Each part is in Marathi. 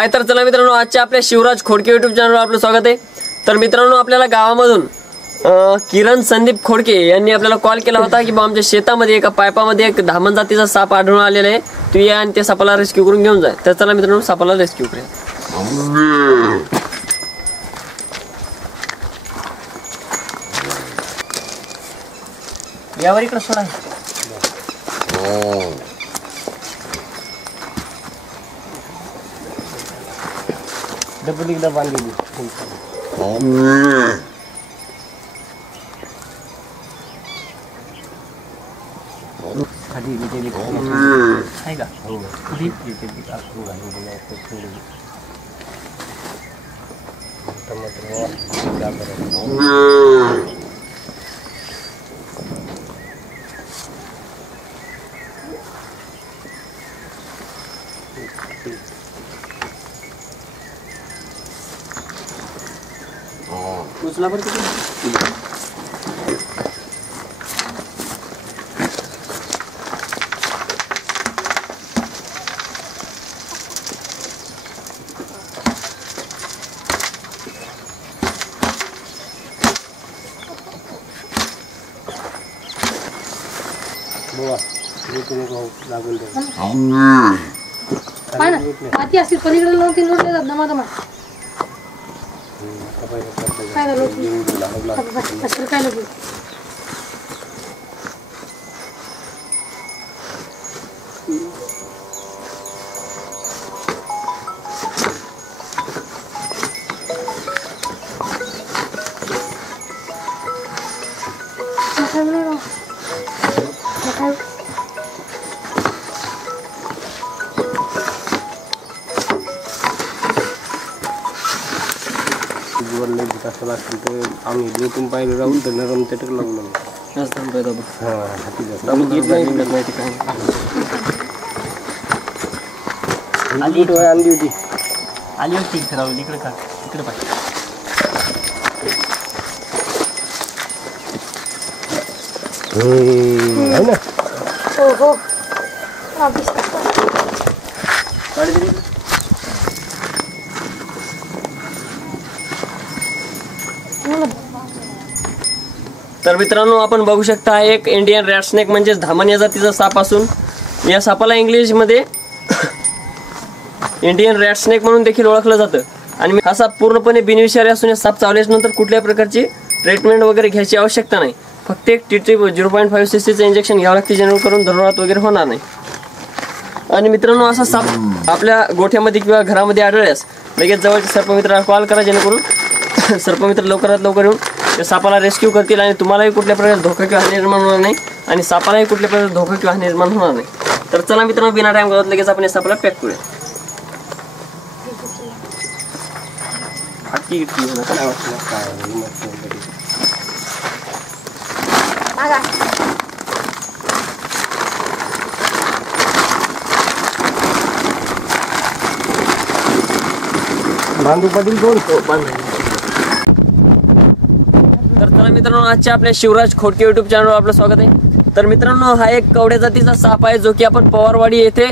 हाय तर चला मित्रांनो, आजच्या आपल्या शिवराज खोडके युट्यूब चॅनलवर आपलं स्वागत आहे। तर मित्रांनो, आपल्याला गावामधून किरण संदीप खोडके यांनी आपल्याला कॉल केला होता की आमच्या शेतामध्ये एका पाईपामध्ये एक धामण जातीचा साप आढळून आलेला आहे, तू या आणि त्या सापाला रेस्क्यू करून घेऊन जा। तर चला मित्रांनो, सापाला रेस्क्यू करूया। यावर इकडे सोडा। डबल एकदा बांधलेली खाली गेली आहे का? हो, खाली गेली का? आपण घालून नाही थोडी टमाटर क्या करें। उचला बरं किती बोला इकडे लागून दे पाय ना माती असतील पलीकडे लावून तीन रोड देतात दमा काय झालं असं काय लागलं आम्ही लोटून पाहिलं राहून तर नरम ते टक लागलं आली होती खराब इकडे का इकडे पाहिजे ना। हो हो तर मित्रांनो, आपण बघू शकता एक इंडियन रॅट स्नेक म्हणजे धामण या जातीचा साप असून या सापाला इंग्लिश मध्ये इंडियन रॅट स्नेक म्हणून देखील ओळखलं जातं। आणि हा साप पूर्णपणे बिनविषारी असून या साप चावल्याच्या नंतर कुठल्याही प्रकारची ट्रीटमेंट वगैरे घ्यायची आवश्यकता नाही, फक्त एक टीटी 0.5 cc इंजेक्शन घ्यावं लागते, जेणेकरून धनुरात वगैरे होणार नाही। आणि मित्रांनो, असा साप आपल्या गोठ्यामध्ये किंवा घरामध्ये आढळल्यास लगेच जवळच्या सर्पमित्राला कॉल करा, जेणेकरून सर्पमित्र लवकरात लवकर येऊन त्या सापाला रेस्क्यू करतील आणि तुम्हालाही कुठल्या प्रकारचा धोका किंवा हानी निर्माण होणार नाही आणि सापालाही कुठल्या प्रकारचा धोका किंवा हानी निर्माण होणार नाही। तर चला मित्रांनो, बिना टाइम घालवता लगेच आपण या सापाला पॅक करूया। बांधू पडील दोन तर चला मित्रांनो, आजच्या आपल्या शिवराज खोडके युट्यूब चॅनलवर आपलं स्वागत आहे। तर मित्रांनो, हा एक कवड्या जातीचा साप आहे जो की आपण पवारवाडी येथे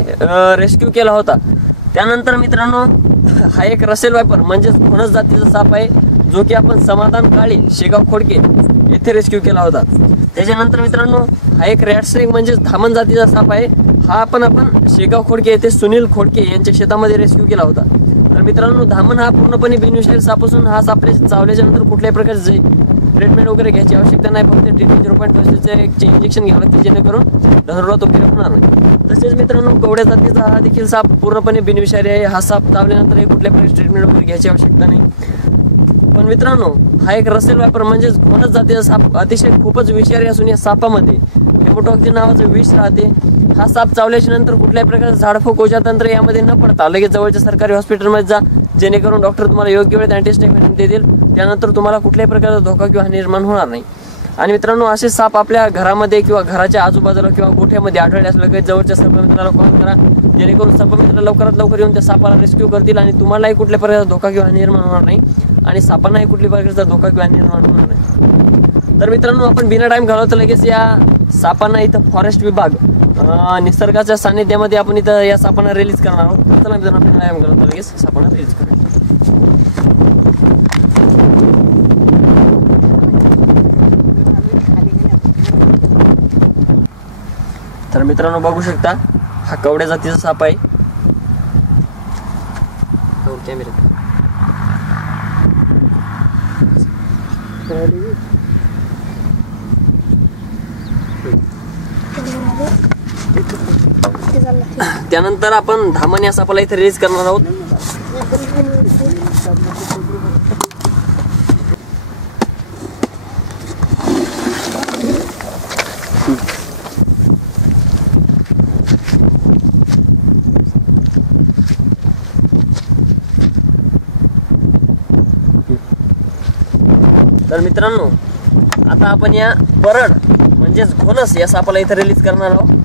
रेस्क्यू केला होता। त्यानंतर मित्रांनो, हा एक रसेल वायपर म्हणजे फणस जातीचा साप आहे जो की आपण समाधान काळे शेगाव खोडके येथे रेस्क्यू केला होता। त्याच्यानंतर मित्रांनो, हा एक रॅट स्नेक म्हणजे धामण जातीचा साप आहे, हा आपण शेगाव खोडके येथे सुनील खोडके यांच्या शेतामध्ये रेस्क्यू केला होता। तर मित्रांनो, धामण हा पूर्णपणे बिनविषारी साप असून हा साप चावल्याच्या नंतर कुठल्याही प्रकारचे ट्रीटमेंट वगैरे घ्यायची आवश्यकता नाही, फक्त TT 0.5 एक इंजेक्शन घ्यावं लागते, जेणेकरून धनुरात वगैरे होणार नाही। तसेच मित्रांनो, कवड्या जातीचा हा देखील साप पूर्णपणे बिनविषारी आहे, हा साप चावल्यानंतर कुठल्या प्रकारची ट्रीटमेंट वगैरे घ्यायची आवश्यकता नाही। पण मित्रांनो, हा एक रसेल वायपर म्हणजे फणस जातीचा साप अतिशय खूपच विषारी असून या सापामध्ये हेमोटॉक्सिन नावाचं विष राहते। हा साप चावल्याच्या नंतर कुठल्याही प्रकारचं झाडफूक ओझातंत्र यामध्ये न पडता लगेच जवळच्या सरकारी हॉस्पिटलमध्ये जा, जेणेकरून डॉक्टर तुम्हाला योग्य वेळेत अँटीस्टेमिन देतील, त्यानंतर तुम्हाला कुठल्याही प्रकारचा धोका किंवा हानी निर्माण होणार नाही। आणि मित्रांनो, असे साप आपल्या घरामध्ये किंवा घराच्या आजूबाजूला किंवा गोठ्यामध्ये आढळल्यास लगेच जवळच्या सर्पमित्राला कॉल करा, जेणेकरून सर्पमित्र लवकरात लवकर येऊन त्या सापाला रेस्क्यू करतील आणि तुम्हालाही कुठल्या प्रकारचा धोका किंवा हानी निर्माण होणार नाही आणि सापांनाही कुठल्या प्रकारचा धोका किंवा हानी निर्माण होणार नाही। तर मित्रांनो, आपण बिना टाइम घालवता लगेच या सापांना इथं फॉरेस्ट विभाग निसर्गाच्या सानिध्यामध्ये आपण इथं या सापांना रिलीज करणार आहोत. चला मित्रांनो आपण व्यायाम करतो लगेच सापांना रिलीज करूया. तर मित्रांनो बघू शकता हा कवड्या जातीचा साप आहे. कॅमेरा त्यानंतर आपण धामण या सापाला इथे रिलीज करणार आहोत. तर मित्रांनो आता आपण या परड म्हणजेच घोणस या सापाला इथे रिलीज करणार आहोत.